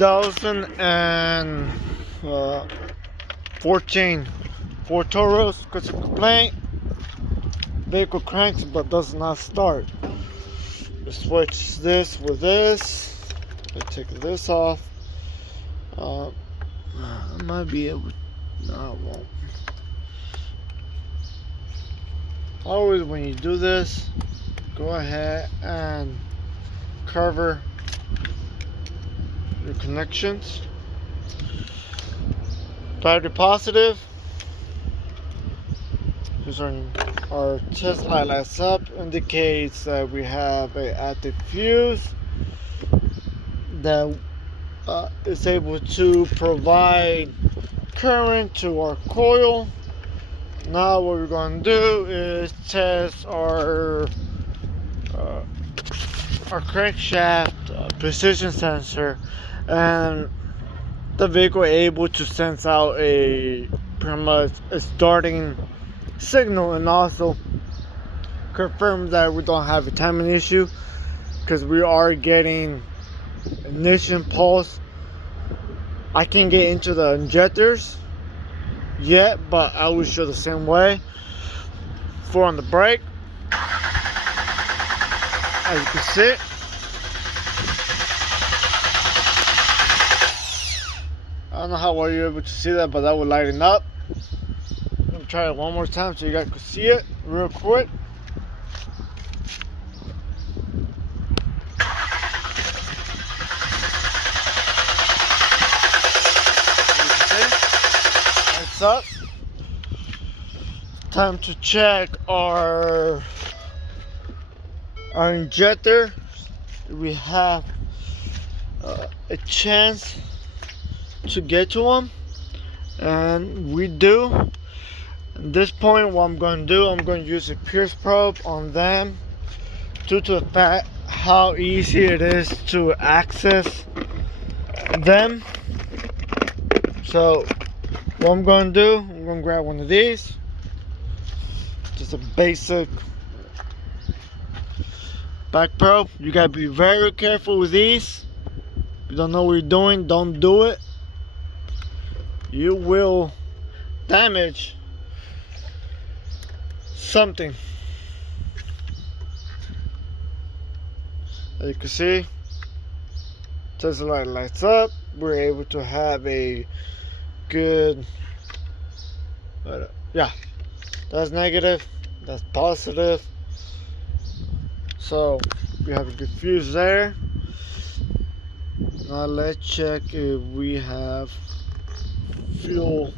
2014 Ford Taurus. Got a complaint. Vehicle cranks but does not start. We switch this with this. I take this off. I might be able. No, I won't. Always when you do this, go ahead and cover your connections. Battery positive. Here's our test light lights up, indicates that we have an active fuse that is able to provide current to our coil. Now what we're going to do is test our crankshaft precision sensor, and the vehicle able to sense out a pretty much a starting signal, and also confirm that we don't have a timing issue, because we are getting ignition pulse. I can't get into the injectors yet, but I will show the same way. For on the brake, as you can see, I don't know how well you're able to see that, but that will lighten up. I'm gonna try it one more time so you guys can see it real quick. Lights up. Time to check our injector. We have a chance to get to them, and we do. At this point, what I'm going to do, I'm going to use a pierce probe on them, due to the fact how easy it is to access them. So what I'm going to do, I'm going to grab one of these, just a basic back probe. You got to be very careful with these. If you don't know what you're doing, don't do it. You will damage something. As you can see, Tesla light lights up. We're able to have a good, yeah, that's negative, that's positive. So we have a good fuse there. Now let's check if we have fuel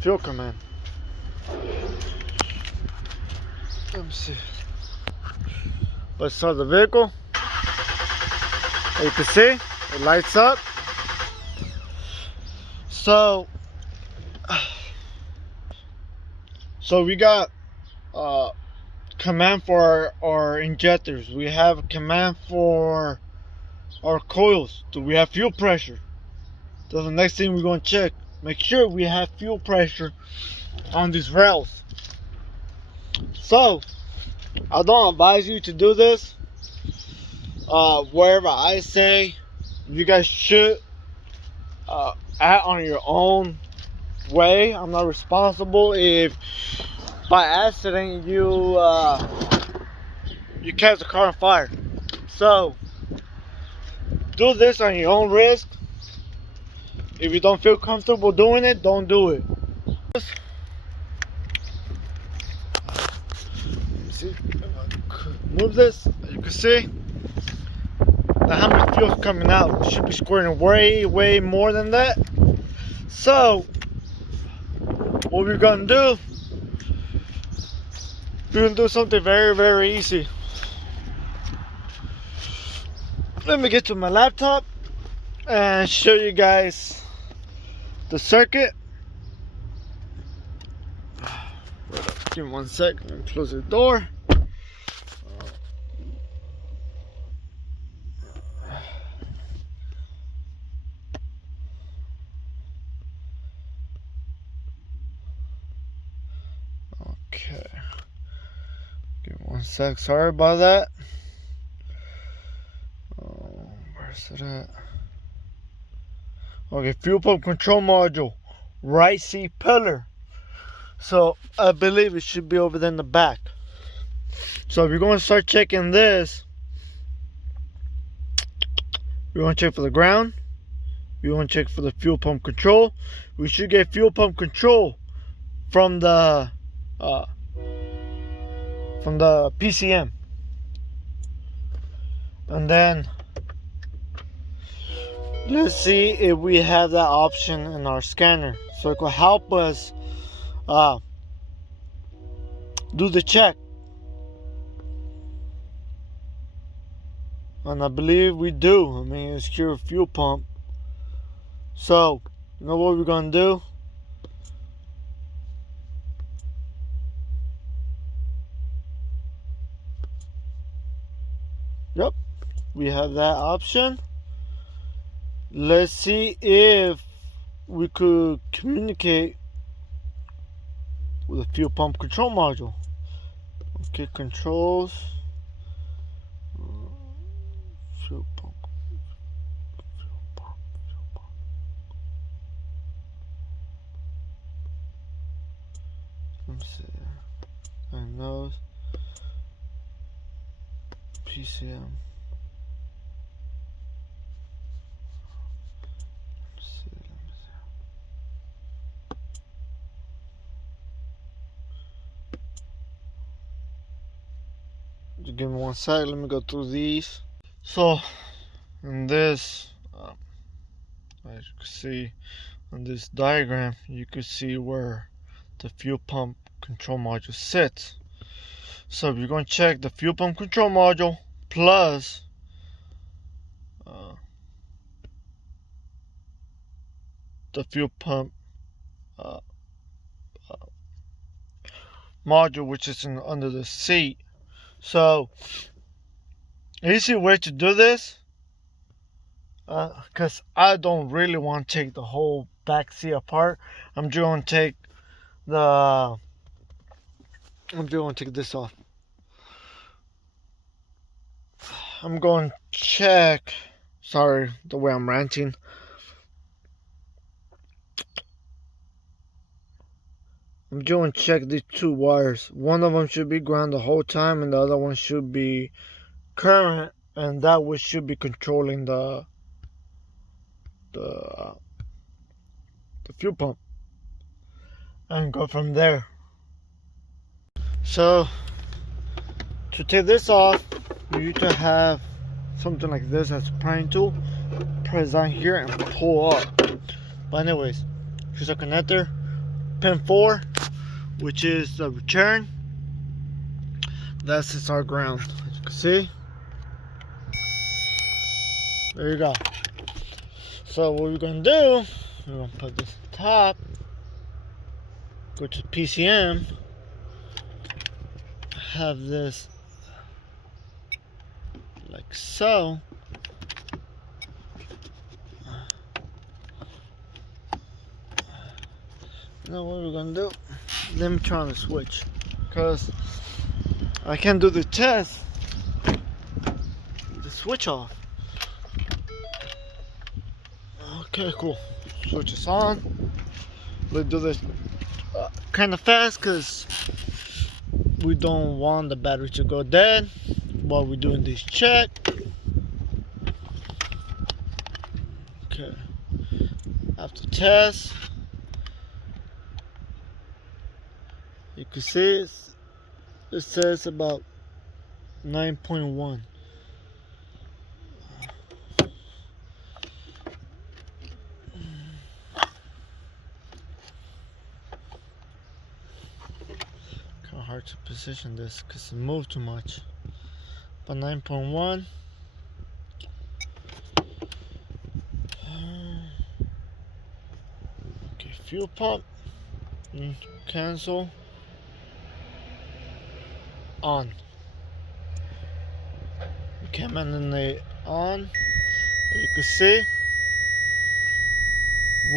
fuel command. Let me see. Let's start the vehicle. As you can see, it lights up. So we got command for our injectors. We have a command for our coils. Do we have fuel pressure? That's the next thing we're going to check. Make sure we have fuel pressure on these rails. So I don't advise you to do this wherever I say. You guys should act on your own way. I'm not responsible if by accident you catch the car on fire. So do this on your own risk. If you don't feel comfortable doing it, don't do it. See, move this. As you can see, now how much fuel is coming out? We should be squirting way more than that. So what we're gonna do, we're gonna do something very easy. Let me get to my laptop and show you guys the circuit. Give me 1 sec, let me close the door. Okay. Give me 1 sec. Sorry about that. Oh, where's it at? Okay, fuel pump control module. Right seat pillar. So I believe it should be over there in the back. So if you're going to start checking this, you want to check for the ground. You want to check for the fuel pump control. We should get fuel pump control from the PCM, and then let's see if we have that option in our scanner, so it could help us do the check. And I believe we do. I mean, it's pure fuel pump. So, you know what we're gonna do? Yep, we have that option. Let's see if we could communicate with the fuel pump control module. Okay, controls. Fuel pump. Let me see. Diagnose. PCM. Just give me 1 sec. Let me go through these. So, in this, as you can see on this diagram, you can see where the fuel pump control module sits. So if you're going to check the fuel pump control module plus the fuel pump module, which is under the seat. So easy way to do this, because I don't really want to take the whole back seat apart. I'm just going to take this off. I'm going to check. Sorry, the way I'm ranting. I'm going to check these two wires. One of them should be ground the whole time, and the other one should be current, and that one should be controlling the fuel pump, and go from there. So to take this off, you need to have something like this as a prying tool. Press down here and pull up. But anyways, here's a connector. Pin 4, which is the return. That's our ground. As you can see, there you go. So what we're gonna do, we're gonna put this on top, go to PCM, have this like so. Now what we're gonna do, let me turn on the switch, because I can't do the test with the switch off. Okay, cool. Switch is on. Let's do this kind of fast, because we don't want the battery to go dead while we're doing this check. Okay, after test, you can see it says about 9.1. Kind of hard to position this because it moved too much. But 9.1. Okay, fuel pump. Cancel. On. Okay, manually on. As you can see,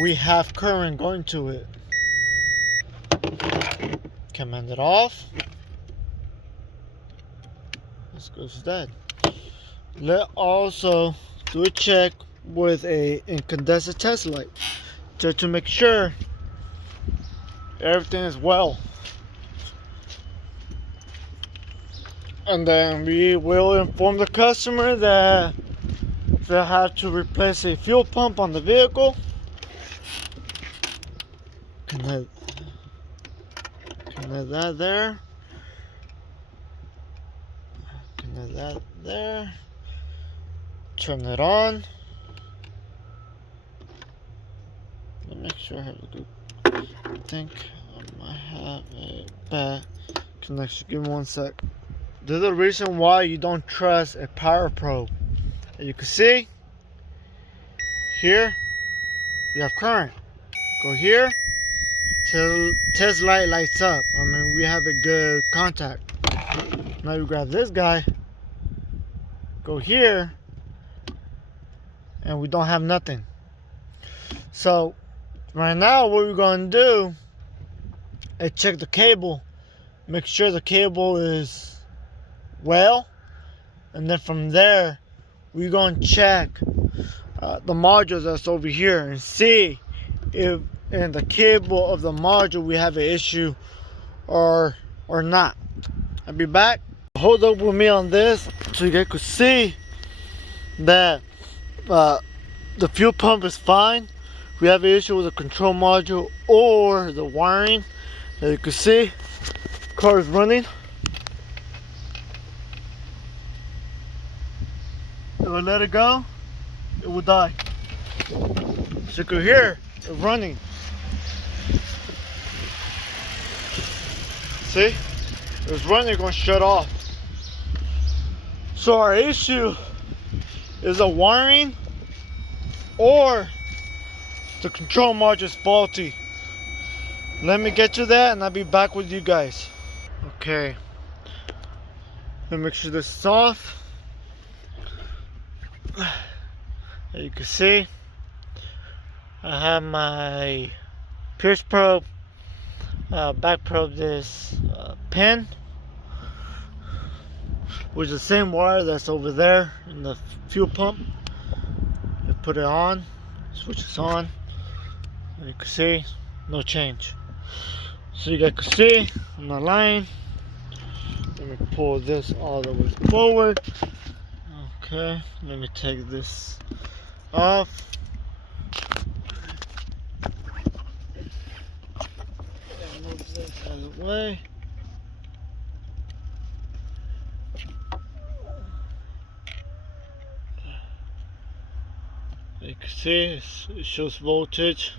we have current going to it. Command it off. This goes dead. Let also do a check with a incandescent test light just to make sure everything is well. And then we will inform the customer that they'll have to replace a fuel pump on the vehicle. Connect that there. Connect that there. Turn it on. Let me make sure I have a good. I think I might have a bad connection. Give me 1 sec. There's a reason why you don't trust a power probe. As you can see, here we have current. Go here, test light lights up. I mean, we have a good contact. Now you grab this guy, go here, and we don't have nothing. So right now what we're going to do is check the cable, make sure the cable is well, and then from there we're going to check the module that's over here and see if in the cable of the module we have an issue or not. I'll be back. Hold up with me on this so you guys could see that the fuel pump is fine. We have an issue with the control module or the wiring. As you can see, car is running. If I let it go, it will die. So you can hear it running. See? It's running, it's going to shut off. So our issue is the wiring or the control module is faulty. Let me get to that and I'll be back with you guys. Okay. Let me make sure this is off. As you can see, I have my pierce probe, back probe this pin, which is the same wire that's over there in the fuel pump. You put it on, switch it on. As you can see, no change. So you guys can see, I'm not lying. Let me pull this all the way forward. Okay, let me take this off. And move this out of the way. You can see it shows voltage.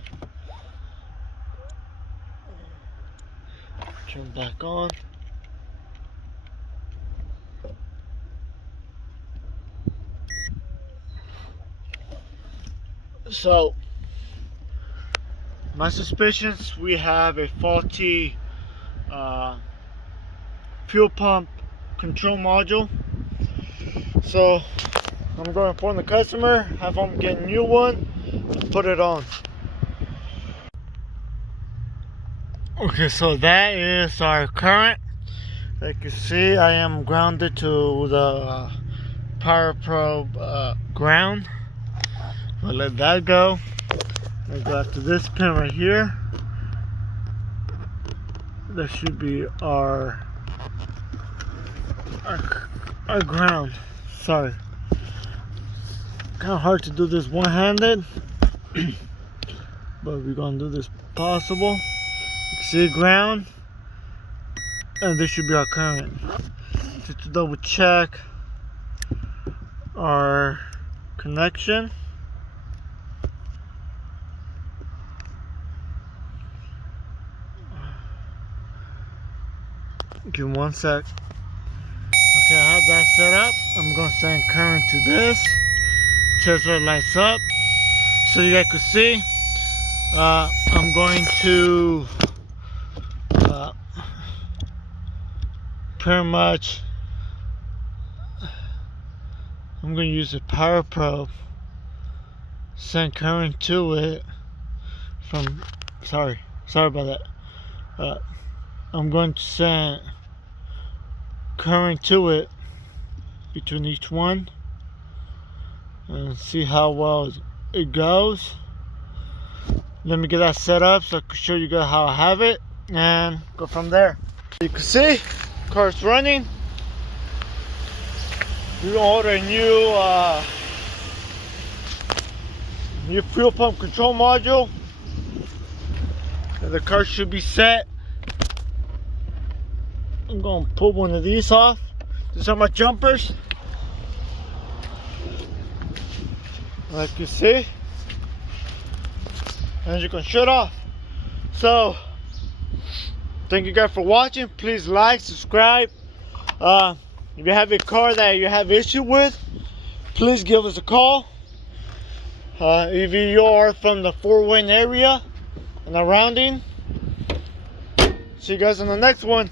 Turn back on. So my suspicions, we have a faulty fuel pump control module. So I'm going to inform the customer, have them get a new one and put it on. Okay, so that is our current. Like you see, I am grounded to the power probe ground. I'll let that go. I'll go after this pin right here. That should be our ground. Sorry. Kind of hard to do this one-handed, but we're gonna do this possible. You can see ground, and this should be our current. Just to double check our connection. Give me 1 sec. Okay, I have that set up. I'm gonna send current to this. Tesla lights up, so you guys can see. I'm going to pretty much. I'm going to use a power probe. Send current to it from. Sorry about that. I'm going to send current to it between each one and see how well it goes. Let me get that set up so I can show you guys how I have it and go from there. You can see car's running. We ordered a new fuel pump control module, and the car should be set. I'm going to pull one of these off. These are my jumpers. Like you see, and you can shut off. So thank you guys for watching. Please like, subscribe. If you have a car that you have issue with, please give us a call. If you are from the Fort Wayne area and surrounding, see you guys in the next one.